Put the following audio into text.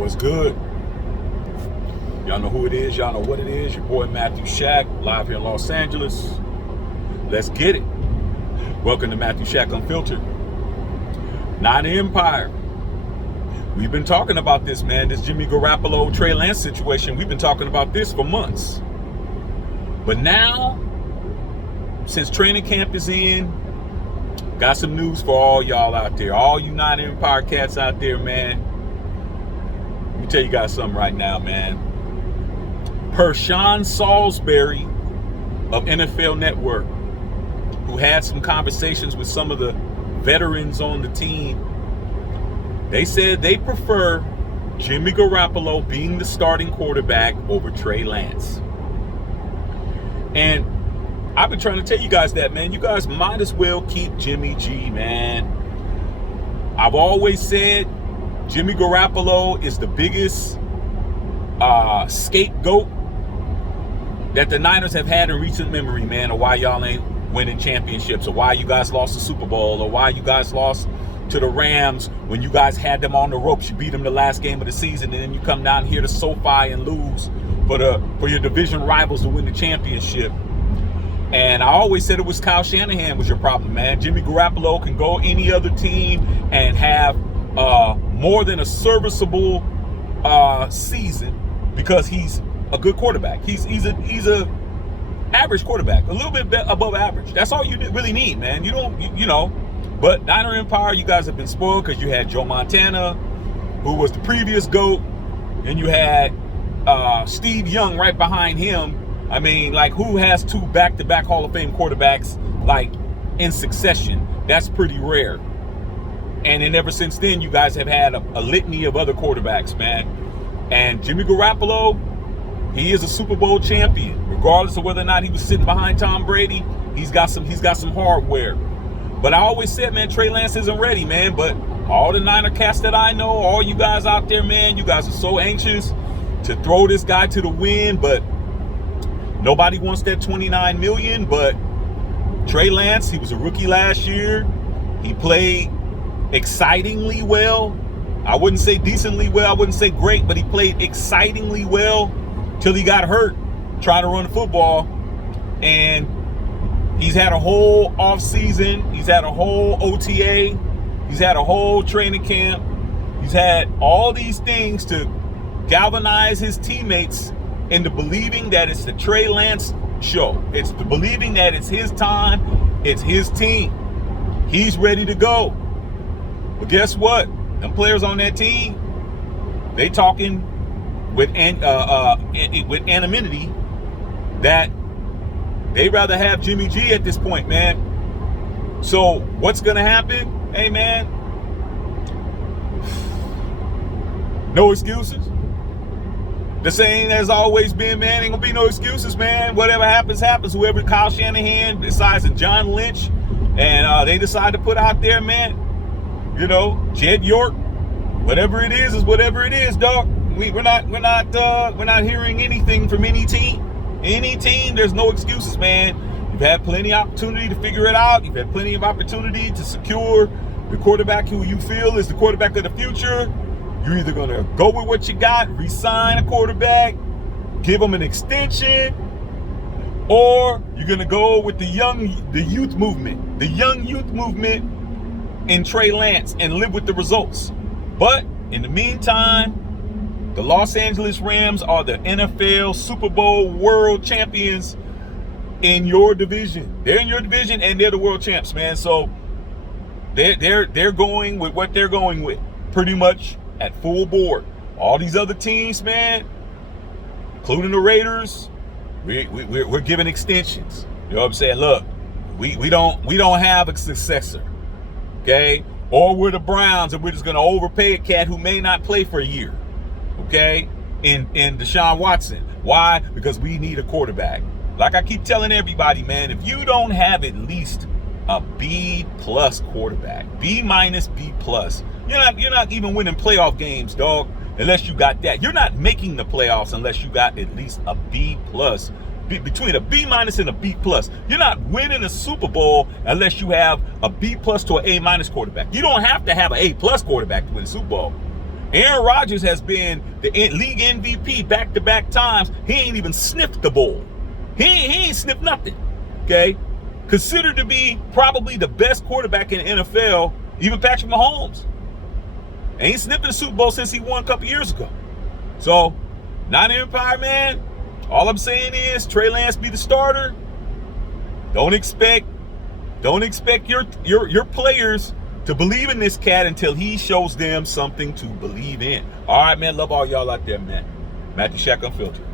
What's good? Y'all know who it is. Y'all know what it is. Your boy Matthew Shack, live here in Los Angeles. Let's get it. Welcome to Matthew Shack Unfiltered. Not Empire. We've been talking about this, man. This Jimmy Garoppolo, Trey Lance situation. We've been talking about this for months. But now, since training camp is in, got some news for all y'all out there. All you Not Empire cats out there, man. Let me tell you guys something right now, man. Per Sean Salisbury of NFL Network, who had some conversations with some of the veterans on the team, they said they prefer Jimmy Garoppolo being the starting quarterback over Trey Lance. And I've been trying to tell you guys that, man. You guys might as well keep Jimmy G, man. I've always said Jimmy Garoppolo is the biggest scapegoat that the Niners have had in recent memory, man, of why y'all ain't winning championships, or why you guys lost the Super Bowl, or why you guys lost to the Rams when you guys had them on the ropes. You beat them the last game of the season, and then you come down here to SoFi and lose for your division rivals to win the championship. And I always said it was Kyle Shanahan was your problem, man. Jimmy Garoppolo can go any other team and have more than a serviceable season because he's a good quarterback. He's a average quarterback, a little bit above average. That's all you really need, man. You don't, you know. But Niner Empire, you guys have been spoiled because you had Joe Montana, who was the previous GOAT, and you had Steve Young right behind him. I mean, like, who has two back-to-back Hall of Fame quarterbacks, like, in succession? That's pretty rare. And then ever since then, you guys have had a litany of other quarterbacks, man. And Jimmy Garoppolo, he is a Super Bowl champion. Regardless of whether or not he was sitting behind Tom Brady, he's got some hardware. But I always said, man, Trey Lance isn't ready, man. But all the Niner cats that I know, all you guys out there, man, you guys are so anxious to throw this guy to the wind, but nobody wants that $29 million. But Trey Lance, he was a rookie last year. He played excitingly well. I wouldn't say decently well. I wouldn't say great, but he played excitingly well till he got hurt trying to run the football. And he's had a whole offseason. He's had a whole OTA. He's had a whole training camp. He's had all these things to galvanize his teammates into believing that it's the Trey Lance show. It's the believing that it's his time. It's his team. He's ready to go. But guess what? Them players on that team, they talking with anonymity that they'd rather have Jimmy G at this point, man. So what's going to happen? Hey, man, no excuses. The same as always been, man. Ain't gonna be no excuses, man. Whatever happens, happens. Whoever Kyle Shanahan decides, and John Lynch, and they decide to put out there, man, you know, Jed York, whatever it is whatever it is, dog. We're not hearing anything from any team. Any team, there's no excuses, man. You've had plenty of opportunity to figure it out. You've had plenty of opportunity to secure the quarterback who you feel is the quarterback of the future. You're either going to go with what you got, re-sign a quarterback, give them an extension, or you're going to go with the young youth movement in Trey Lance and live with the results. But in the meantime, the Los Angeles Rams are the NFL Super Bowl world champions in your division. They're in your division and they're the world champs, man. So they're going with what they're going with, pretty much at full board. All these other teams, man, including the Raiders, we're giving extensions. You know what I'm saying? Look, we don't have a successor, okay? Or we're the Browns and we're just gonna overpay a cat who may not play for a year, okay? In Deshaun Watson. Why? Because we need a quarterback. Like I keep telling everybody, man, if you don't have at least a B+ quarterback, B-, B+, you're not even winning playoff games, dog, unless you got that. You're not making the playoffs unless you got at least a B+. Between a B- and a B+. You're not winning a Super Bowl unless you have a B+ to an A- quarterback. You don't have to have an A+ quarterback to win a Super Bowl. Aaron Rodgers has been the league MVP back-to-back times. He ain't even sniffed the bowl. He ain't sniffed nothing, okay? Considered to be probably the best quarterback in the NFL, even Patrick Mahomes. Ain't sniffed the Super Bowl since he won a couple years ago. So, not an Empire, man. All I'm saying is Trey Lance be the starter. Don't expect your players to believe in this cat until he shows them something to believe in. All right, man. Love all y'all out there, man. Matthew Shack Unfiltered.